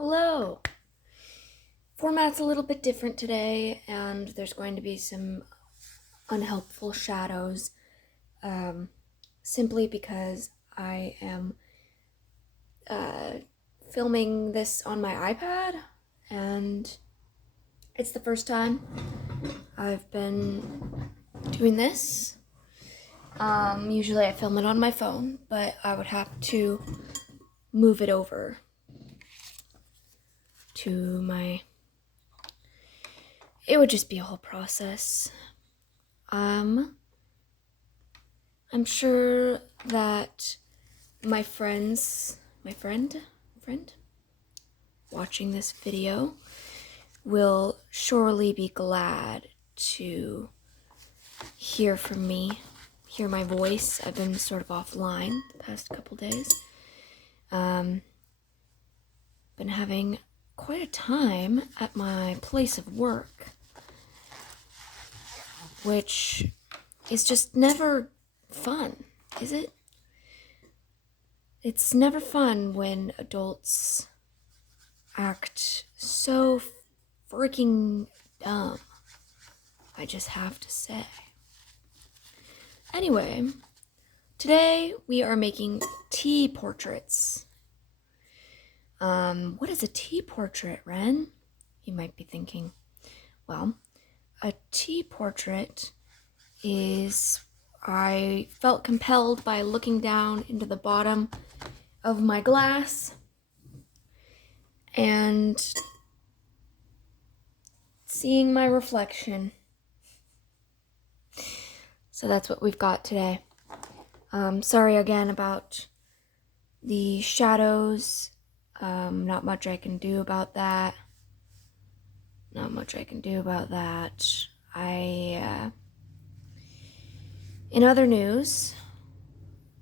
Hello! Format's a little bit different today, and there's going to be some unhelpful shadows, simply because I am filming this on my iPad, and it's the first time I've been doing this. Usually I film it on my phone, but I would have to move it over to my... It would just be a whole process. I'm sure that my friend watching this video will surely be glad to hear from me, hear my voice. I've been sort of offline the past couple days. Been having quite a time at my place of work, which is just never fun, is it? It's never fun when adults act so freaking dumb, I just have to say. Anyway, today we are making tea portraits. What is a tea portrait, Ren? You might be thinking. Well, a tea portrait is... I felt compelled by looking down into the bottom of my glass and seeing my reflection. So that's what we've got today. Sorry again about the shadows. Not much I can do about that. In other news,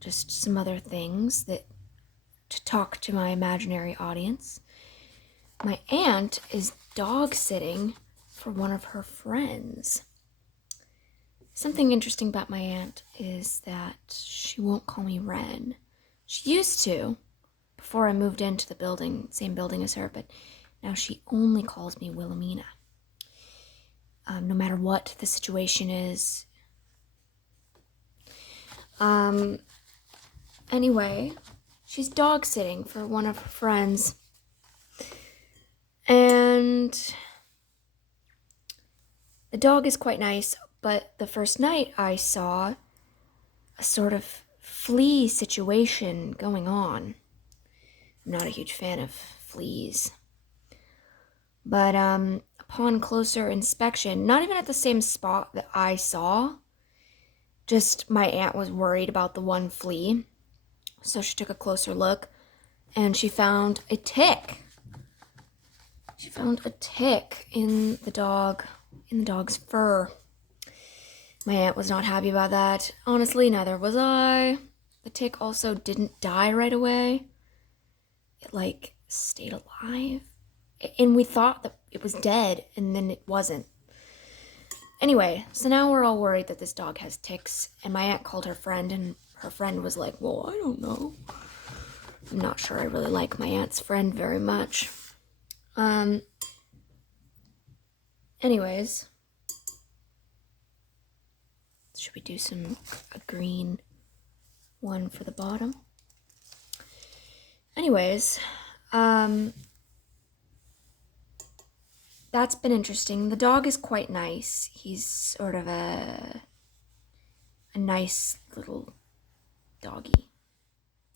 just some other things to talk to my imaginary audience. My aunt is dog sitting for one of her friends. Something interesting about my aunt is that she won't call me Ren. She used to, before I moved into the same building as her, but now she only calls me Wilhelmina. No matter what the situation is. Anyway, she's dog sitting for one of her friends. And the dog is quite nice, but the first night I saw a sort of flea situation going on. I'm not a huge fan of fleas. But upon closer inspection, not even at the same spot that I saw, just my aunt was worried about the one flea. So she took a closer look and she found a tick. She found a tick in the dog's fur. My aunt was not happy about that. Honestly, neither was I. The tick also didn't die right away. It stayed alive. And we thought that it was dead, and then it wasn't. Anyway, so now we're all worried that this dog has ticks, and my aunt called her friend, and her friend was like, well, I don't know. I'm not sure I really like my aunt's friend very much. Anyways, should we do a green one for the bottom? Anyways, that's been interesting. The dog is quite nice. He's sort of a nice little doggy.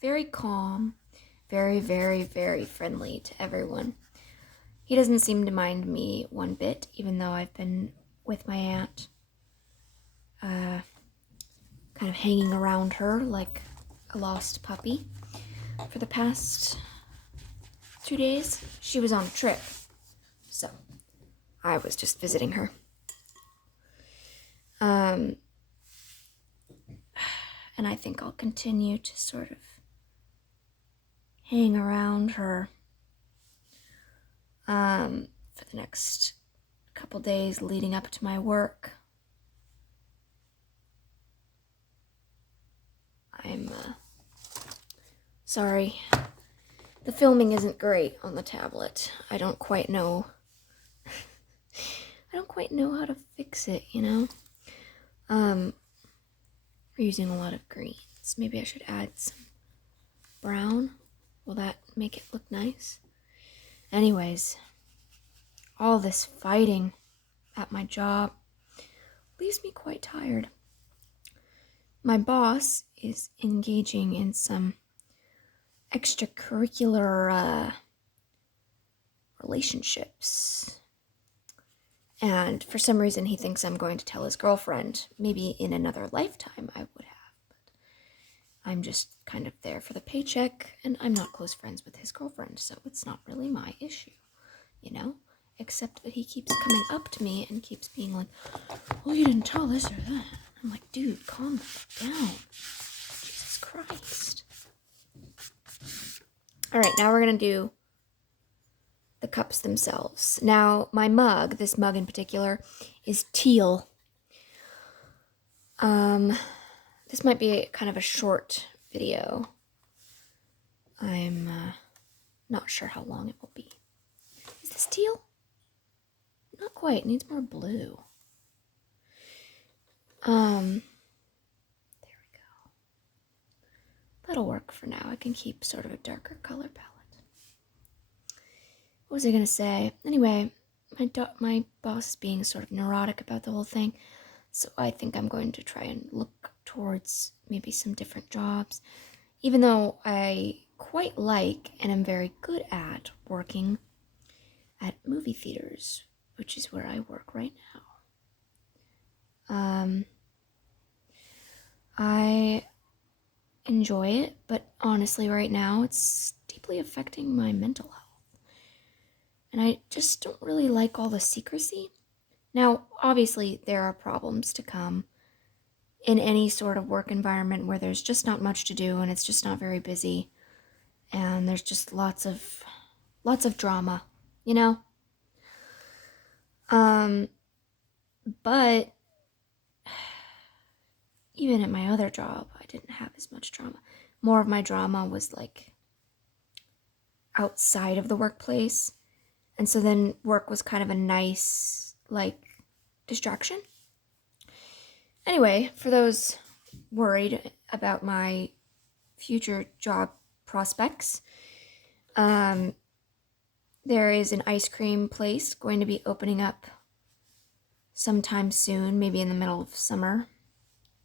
Very calm, very, very, very friendly to everyone. He doesn't seem to mind me one bit, even though I've been with my aunt, kind of hanging around her like a lost puppy for the past 2 days. She was on a trip, so I was just visiting her. And I think I'll continue to sort of hang around her for the next couple days leading up to my work. I'm sorry. The filming isn't great on the tablet. I don't quite know. I don't quite know how to fix it, you know? We're using a lot of greens. Maybe I should add some brown. Will that make it look nice? Anyways, all this fighting at my job leaves me quite tired. My boss is engaging in some extracurricular relationships. And for some reason, he thinks I'm going to tell his girlfriend. Maybe in another lifetime I would have. But I'm just kind of there for the paycheck, and I'm not close friends with his girlfriend, so it's not really my issue, you know? Except that he keeps coming up to me and keeps being like, well, you didn't tell this or that. I'm like, dude, calm the fuck down. Jesus Christ. All right, now we're going to do the cups themselves. Now, my mug, this mug in particular, is teal. This might be kind of a short video. I'm not sure how long it will be. Is this teal? Not quite. It needs more blue. There we go. That'll work for now. I can keep sort of a darker color palette. What was I gonna say? Anyway, my boss is being sort of neurotic about the whole thing, so I think I'm going to try and look towards maybe some different jobs, even though I quite like and am very good at working at movie theaters, which is where I work right now. I enjoy it, but honestly right now it's deeply affecting my mental health. And I just don't really like all the secrecy. Now, obviously, there are problems to come in any sort of work environment where there's just not much to do and it's just not very busy. And there's just lots of drama, you know? But even at my other job, I didn't have as much drama. More of my drama was like outside of the workplace. And so then work was kind of a nice, like, distraction. Anyway, for those worried about my future job prospects, there is an ice cream place going to be opening up sometime soon, maybe in the middle of summer.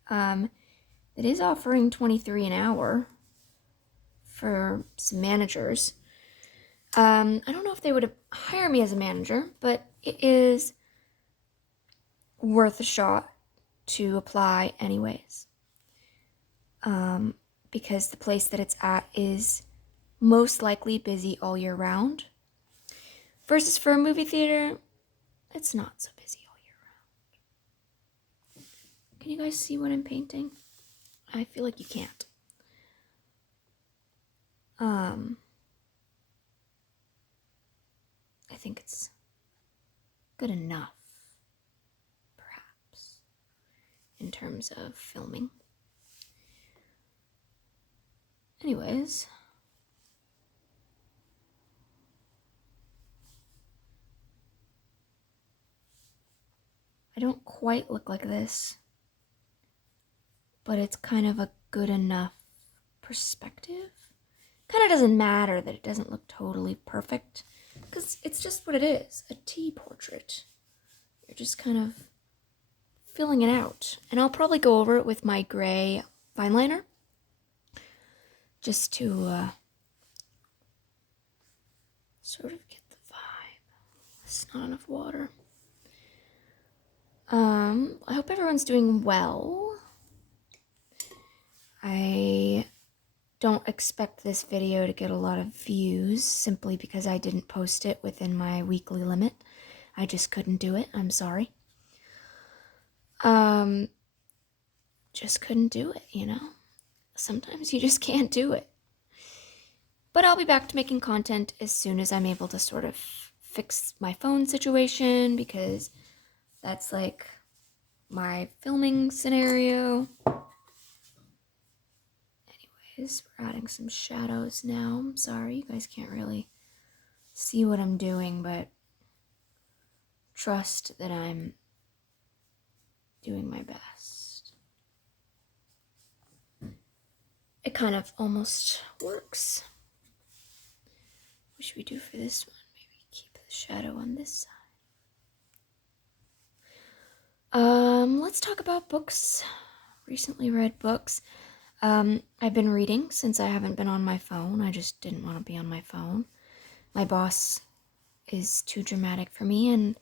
It is offering $23 an hour for some managers. I don't know if they would hire me as a manager, but it is worth a shot to apply anyways. Because the place that it's at is most likely busy all year round. Versus for a movie theater, it's not so busy all year round. Can you guys see what I'm painting? I feel like you can't. I think it's good enough, perhaps, in terms of filming. Anyways, I don't quite look like this, but it's kind of a good enough perspective. Kind of doesn't matter that it doesn't look totally perfect, because it's just what it is, a tea portrait. You're just kind of filling it out. And I'll probably go over it with my gray fine liner, just to sort of get the vibe. It's not enough water. I hope everyone's doing well. I don't expect this video to get a lot of views simply because I didn't post it within my weekly limit. I just couldn't do it. I'm sorry. Just couldn't do it, you know? Sometimes you just can't do it. But I'll be back to making content as soon as I'm able to sort of fix my phone situation, because that's like my filming scenario. is we're adding some shadows now. I'm sorry, you guys can't really see what I'm doing, but trust that I'm doing my best. It kind of almost works. What should we do for this one? Maybe keep the shadow on this side. Let's talk about books. Recently read books. I've been reading since I haven't been on my phone. I just didn't want to be on my phone. My boss is too dramatic for me and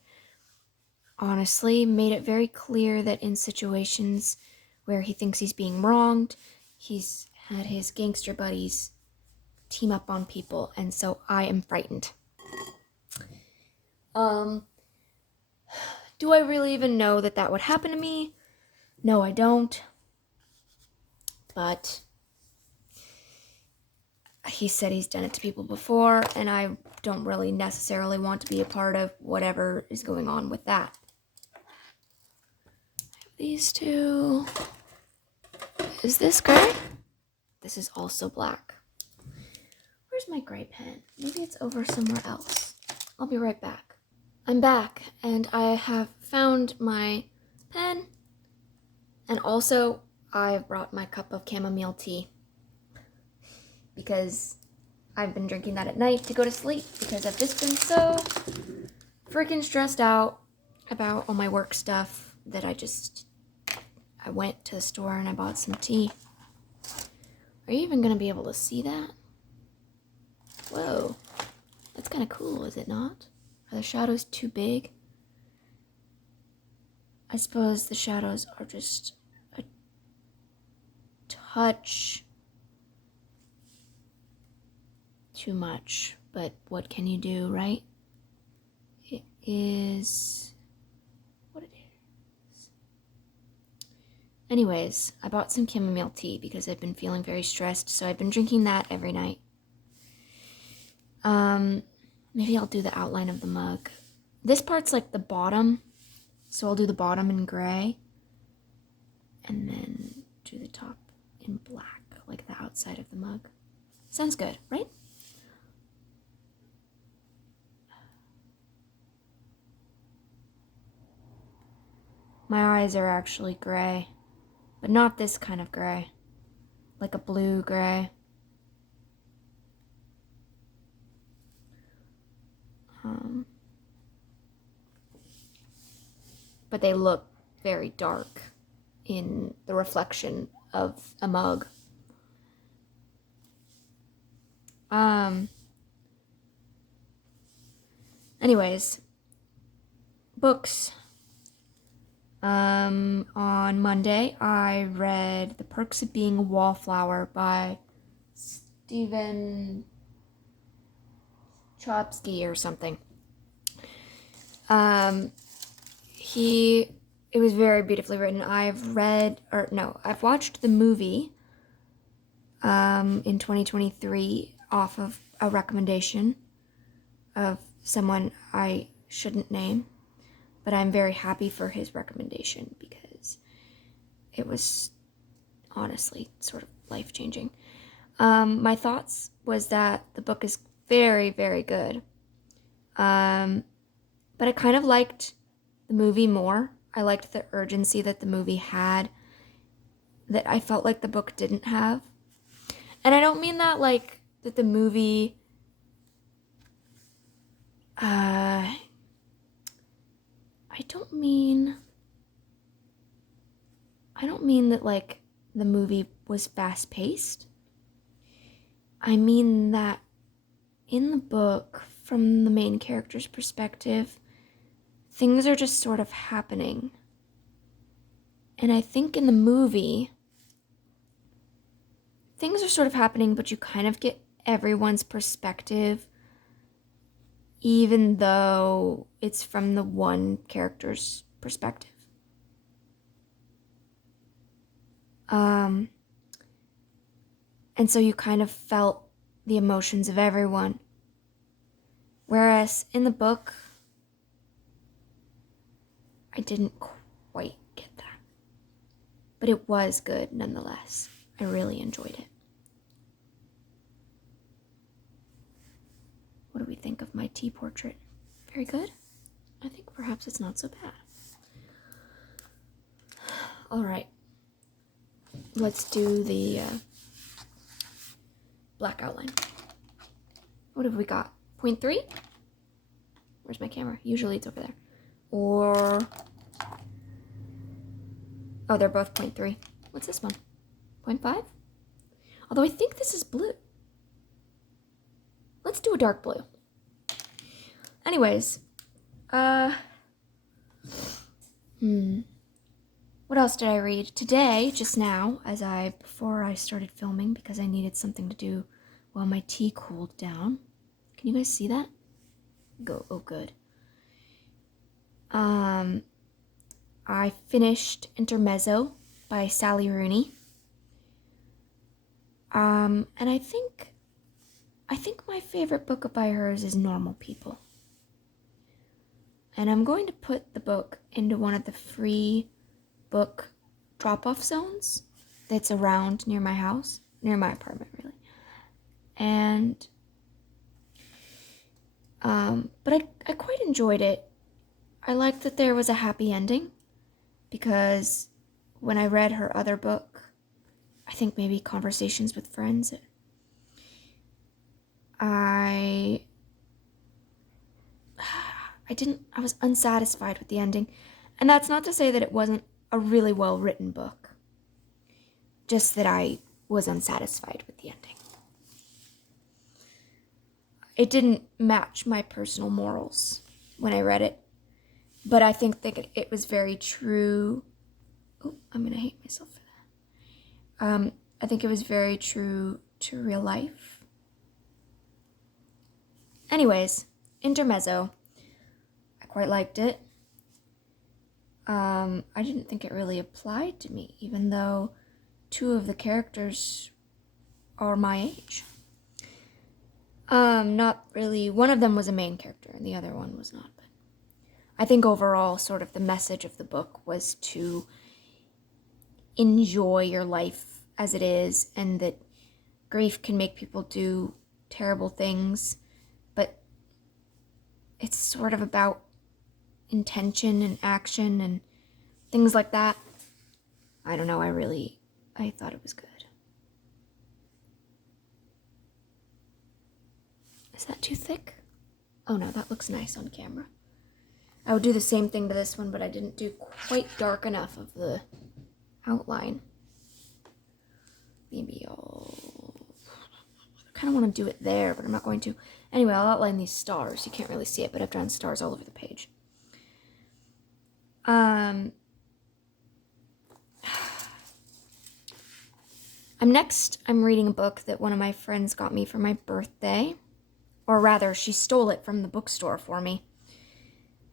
honestly made it very clear that in situations where he thinks he's being wronged, he's had his gangster buddies team up on people, and so I am frightened. Do I really even know that that would happen to me? No, I don't. But he said he's done it to people before, and I don't really necessarily want to be a part of whatever is going on with that. I have these two. Is this gray? This is also black. Where's my gray pen? Maybe it's over somewhere else. I'll be right back. I'm back, and I have found my pen, and also I've brought my cup of chamomile tea because I've been drinking that at night to go to sleep because I've just been so freaking stressed out about all my work stuff that I went to the store and I bought some tea. Are you even going to be able to see that? Whoa, that's kind of cool, is it not? Are the shadows too big? I suppose the shadows are just a touch too much, but what can you do, right? It is what it is. Anyways, I bought some chamomile tea because I've been feeling very stressed, so I've been drinking that every night. Maybe I'll do the outline of the mug. This part's like the bottom, so I'll do the bottom in gray, and then do the top in black, like the outside of the mug. Sounds good, right? My eyes are actually gray, but not this kind of gray, like a blue gray. But they look very dark in the reflection of a mug. Anyways, books. On Monday, I read The Perks of Being a Wallflower by Stephen Chbosky or something. It was very beautifully written. I've watched the movie in 2023 off of a recommendation of someone I shouldn't name, but I'm very happy for his recommendation because it was honestly sort of life-changing. My thoughts was that the book is very, very good. But I kind of liked the movie more. I liked the urgency that the movie had that I felt like the book didn't have. And I don't mean that like that the movie I don't mean that like the movie was fast-paced. I mean that in the book, from the main character's perspective, things are just sort of happening. And I think in the movie, things are sort of happening, but you kind of get everyone's perspective, even though it's from the one character's perspective. And so you kind of felt the emotions of everyone. Whereas in the book, I didn't quite get that. But it was good nonetheless. I really enjoyed it. What do we think of my tea portrait? Very good? I think perhaps it's not so bad. All right. Let's do the black outline. What have we got? 0.3? Where's my camera? Usually it's over there. Or... oh, they're both 0.3. What's this one? 0.5? Although I think this is blue. Let's do a dark blue. Anyways, what else did I read? Today, just now, before I started filming, because I needed something to do while my tea cooled down. Can you guys see that? Oh, good. I finished Intermezzo by Sally Rooney. And I think my favorite book by hers is Normal People. And I'm going to put the book into one of the free book drop-off zones that's around near my house, near my apartment, really. And, but I quite enjoyed it. I liked that there was a happy ending, because when I read her other book, I think maybe Conversations with Friends, I was unsatisfied with the ending. And that's not to say that it wasn't a really well-written book. Just that I was unsatisfied with the ending. It didn't match my personal morals when I read it. But I think that it was very true. Oh, I'm going to hate myself for that. I think it was very true to real life. Anyways, Intermezzo. I quite liked it. I didn't think it really applied to me, even though two of the characters are my age. Not really. One of them was a main character, and the other one was not. But I think overall, sort of the message of the book was to enjoy your life as it is, and that grief can make people do terrible things, but it's sort of about intention and action and things like that. I don't know, I thought it was good. Is that too thick? Oh no, that looks nice on camera. I would do the same thing to this one, but I didn't do quite dark enough of the outline. Maybe I kind of want to do it there, but I'm not going to. Anyway, I'll outline these stars. You can't really see it, but I've drawn stars all over the page. I'm reading a book that one of my friends got me for my birthday. Or rather, she stole it from the bookstore for me,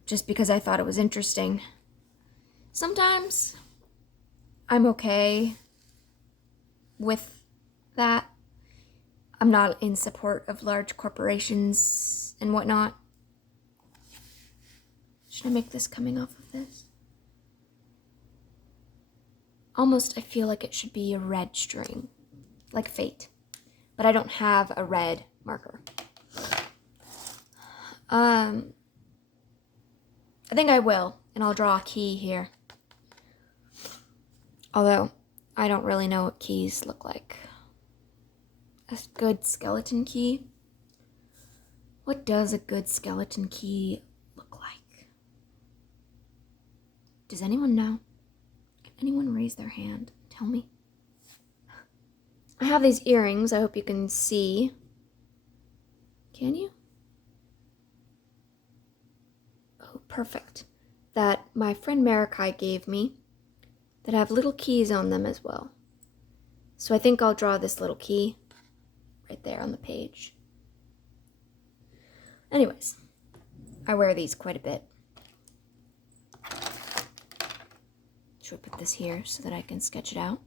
just because I thought it was interesting. Sometimes I'm okay with that. I'm not in support of large corporations and whatnot. Should I make this coming off of this? Almost, I feel like it should be a red string, like Fate. But I don't have a red marker. I think I will, and I'll draw a key here. Although, I don't really know what keys look like. A good skeleton key? What does a good skeleton key look like? Does anyone know? Can anyone raise their hand and tell me? I have these earrings, I hope you can see. Can you? Oh, perfect. That my friend Marikai gave me, that have little keys on them as well. So I think I'll draw this little key right there on the page. Anyways, I wear these quite a bit. Should I put this here so that I can sketch it out?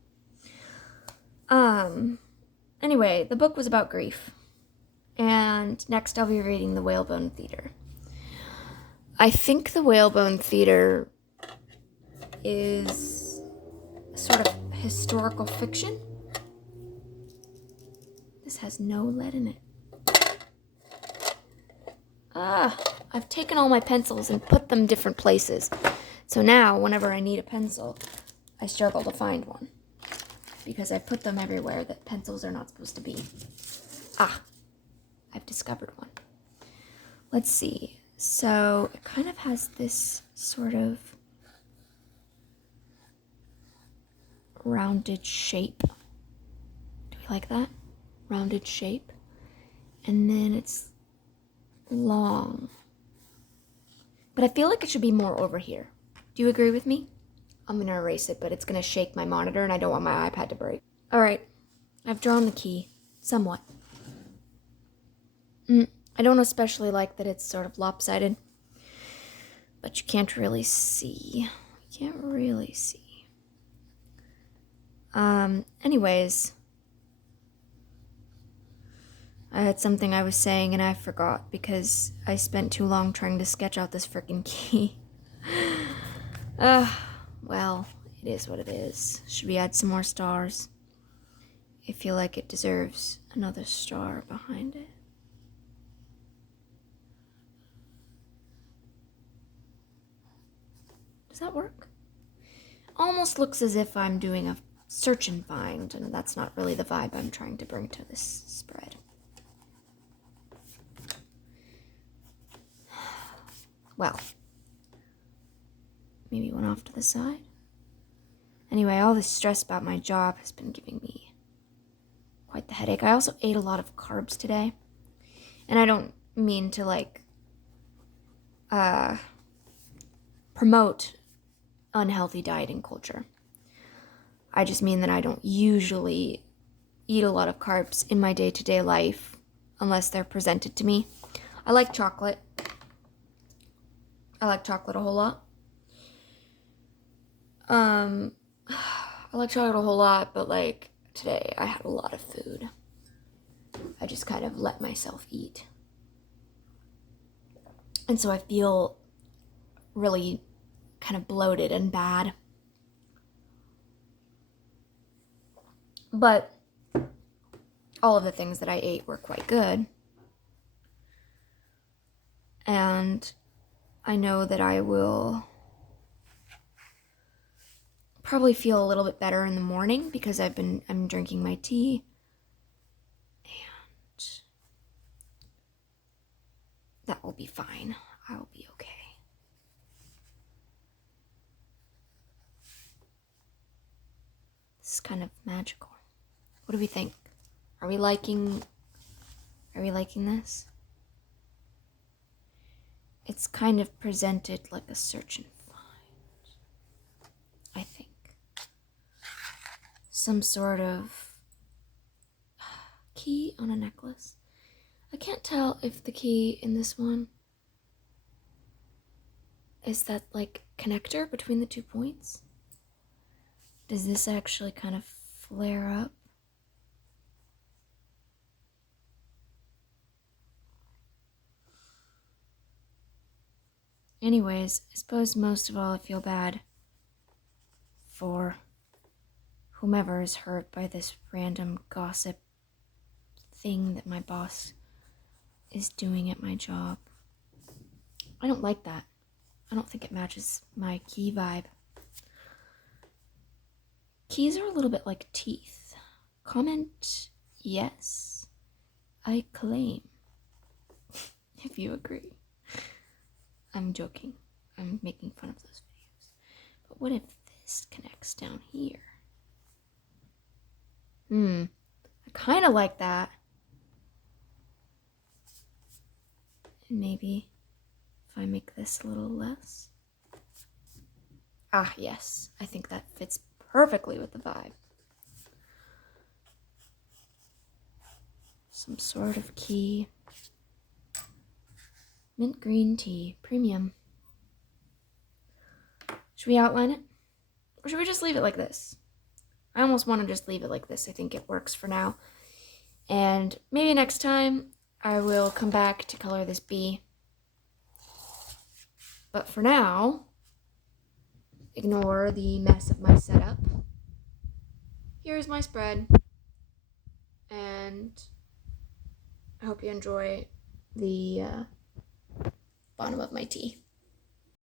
Anyway, the book was about grief. And next I'll be reading The Whalebone Theater. I think The Whalebone Theater is a sort of historical fiction. This has no lead in it. I've taken all my pencils and put them different places. So now, whenever I need a pencil, I struggle to find one. Because I put them everywhere that pencils are not supposed to be. I've discovered one. Let's see. So it kind of has this sort of rounded shape. Do we like that? Rounded shape. And then it's long. But I feel like it should be more over here. Do you agree with me? I'm going to erase it, but it's going to shake my monitor and I don't want my iPad to break. All right. I've drawn the key. Somewhat. I don't especially like that it's sort of lopsided. But you can't really see. Anyways. I had something I was saying and I forgot because I spent too long trying to sketch out this freaking key. Well, it is what it is. Should we add some more stars? I feel like it deserves another star behind it. Does that work? Almost looks as if I'm doing a search and find, and that's not really the vibe I'm trying to bring to this spread. Well, maybe one off to the side. Anyway, all this stress about my job has been giving me quite the headache. I also ate a lot of carbs today. And I don't mean to, promote unhealthy dieting culture. I just mean that I don't usually eat a lot of carbs in my day-to-day life unless they're presented to me. I like chocolate. I like chocolate a whole lot. I like chocolate a whole lot, but today I had a lot of food. I just kind of let myself eat. And so I feel really kind of bloated and bad. But all of the things that I ate were quite good. And I know that I will probably feel a little bit better in the morning because I'm drinking my tea. And that will be fine. I will be okay. This is kind of magical. What do we think? Are we liking this? It's kind of presented like a search and find. I think. Some sort of key on a necklace. I can't tell if the key in this one is that connector between the 2 points. Does this actually kind of flare up? Anyways, I suppose most of all I feel bad for whomever is hurt by this random gossip thing that my boss is doing at my job. I don't like that. I don't think it matches my key vibe. Keys are a little bit like teeth. Comment yes. I claim. If you agree. I'm joking. I'm making fun of those videos. But what if this connects down here? I kind of like that. And maybe if I make this a little less. Yes. I think that fits perfectly with the vibe. Some sort of key. Mint green tea. Premium. Should we outline it? Or should we just leave it like this? I almost want to just leave it like this. I think it works for now. And maybe next time I will come back to color this bee. But for now, ignore the mess of my setup. Here's my spread. And I hope you enjoy the bottom of my tea.